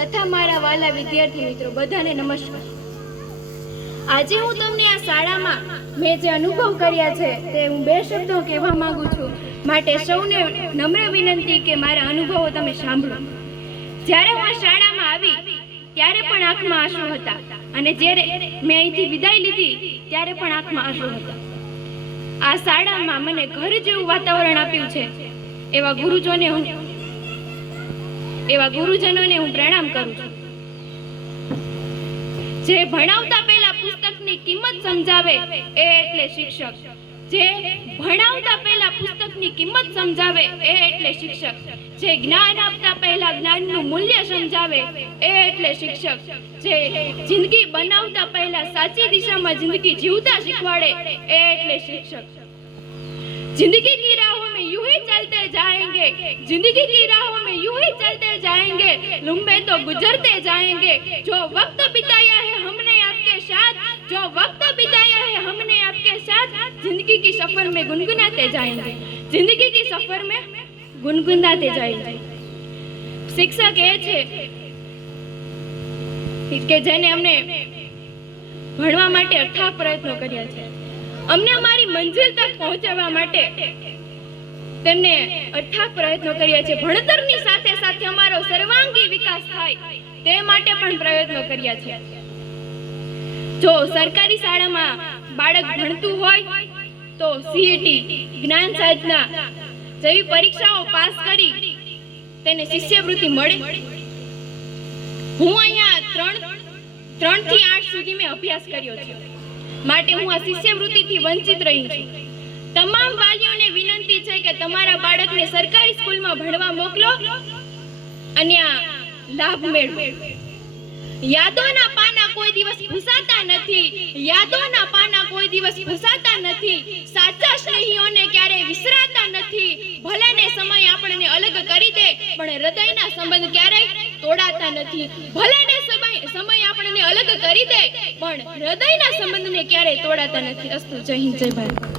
તથા મારા વાલા વિદ્યાર્થી મિત્રો બધાને નમસ્કાર। આજે હું તમને આ શાળામાં મેં જે અનુભવ કર્યા છે તે હું બે શબ્દો કહેવા માંગુ છું, માટે સૌને નમ્ર વિનંતી કે મારા અનુભવો તમે સાંભળો। જ્યારે હું આ શાળામાં આવી ત્યારે પણ આંખમાં આંસુ હતા, અને જ્યારે મેં અહીંથી વિદાય લીધી ત્યારે પણ આંખમાં આંસુ હતા। આ શાળામાં મને ઘર જેવું વાતાવરણ આપ્યું છે, એવા ગુરુજનોને હું પ્રણામ કરું છું। જે ભણાવતા પહેલા પુસ્તકની કિંમત સમજાવે એ એટલે શિક્ષક। જે ભણાવતા પહેલા પુસ્તકની કિંમત સમજાવે એ એટલે શિક્ષક। જે જ્ઞાન આપતા પહેલા જ્ઞાનનું મૂલ્ય સમજાવે એ એટલે શિક્ષક। જે જિંદગી બનાવતા પહેલા સાચી દિશામાં જિંદગી જીવતા શીખવાડે એ એટલે શિક્ષક। जिंदगी की राहों में यूं ही चलते जाएंगे, जिंदगी की राहों में यूं ही चलते जाएंगे, लंबे तो गुजरते जाएंगे। जो वक्त बिताया है हमने आपके साथ, जो वक्त बिताया है हमने आपके साथ, जिंदगी की सफर में गुनगुनाते जाएंगे, जिंदगी की सफर में गुनगुनाते जाएंगे। शिक्षक એ છે કે જેને અમને ભણવા માટે અથાગ પ્રયત્નો કર્યા છે, અમને અમારી મંજિલ તક પહોંચવા માટે તેમને અથાગ પ્રયત્નો કર્યા છે। ભણતરની સાથે સાથે અમારો સર્વાંગી વિકાસ થાય તે માટે પણ પ્રયત્નો કર્યા છે। જો સરકારી શાળામાં બાળક ભણતું હોય તો સીઈટી, જ્ઞાન સાધના જેવી પરીક્ષાઓ પાસ કરી તેને શિષ્યવૃત્તિ મળે। હું અહીંયા 3 થી 8 સુધી મેં અભ્યાસ કર્યો છે, માટે હું આ શિષ્યવૃત્તિથી વંચિત રહી છું। તમામ વાલીઓને વિનંતી છે કે તમારા બાળકને સરકારી સ્કૂલમાં ભણવા મોકલો અને આ લાભ મેળવો। યાદોના પાના કોઈ દિવસ ભૂસાતા નથી, યાદોના પાના કોઈ દિવસ ભૂસાતા નથી, સાચા સ્નેહીઓને ક્યારેય વિસરાતા નથી। ભલેને સમય આપણને અલગ કરી દે પણ હૃદયના સંબંધ ક્યારેય તોડાતા નથી। ભલેને સમય આપણને અલગ કરી દે પણ હૃદયના સંબંધને ક્યારેય તોડાતા નથી। અસ્તુ, જય હિન્દ, જય ભારત।